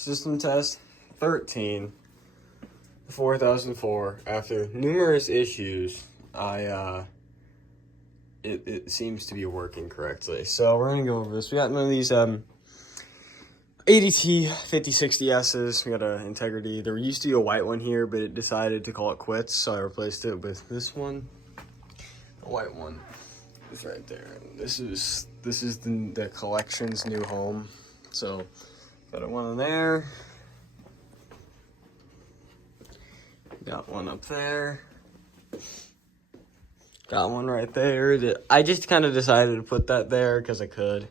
System test 13, 4004. After numerous issues, it seems to be working correctly. So we're gonna go over this. We got one of these ADT 5060Ss. We got an Integrity. There used to be a white one here, but it decided to call it quits, so I replaced it with this one. The white one is right there. This is the collection's new home. So got one in there. Got one up there. Got one right there. I just kind of decided to put that there because I could.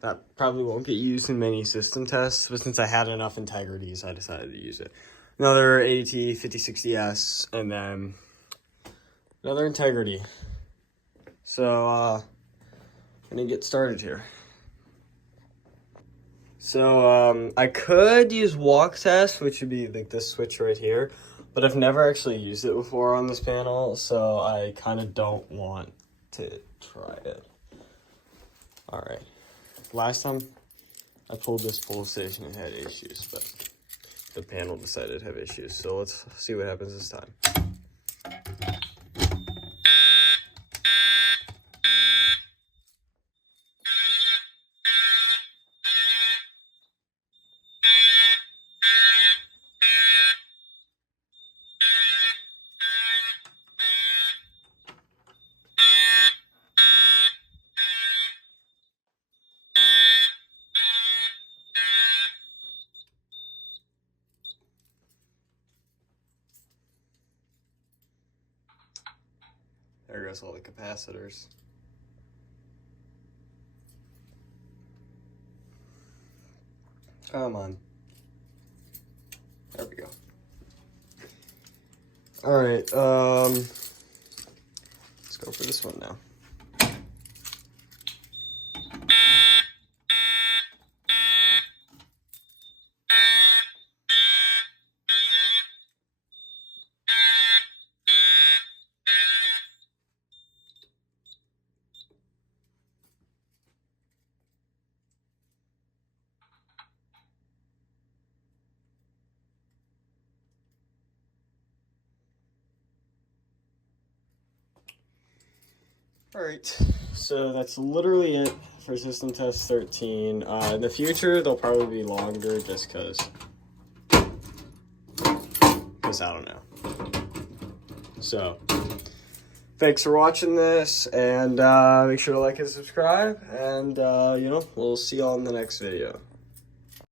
That probably won't get used in many system tests, but since I had enough integrities, I decided to use it. Another ADT 5060S, and then another integrity. So, I'm gonna get started here. So, I could use walk test, which would be like this switch right here, but I've never actually used it before on this panel, so I kind of don't want to try it. All right. Last time I pulled this pull station, it had issues, but the panel decided to have issues. So let's see what happens this time. There goes all the capacitors. Come on. There we go. All right, let's go for this one now. All right, so that's literally it for system test 13. In the future, they'll probably be longer just because I don't know. So, thanks for watching this, and make sure to like and subscribe, and we'll see you all in the next video.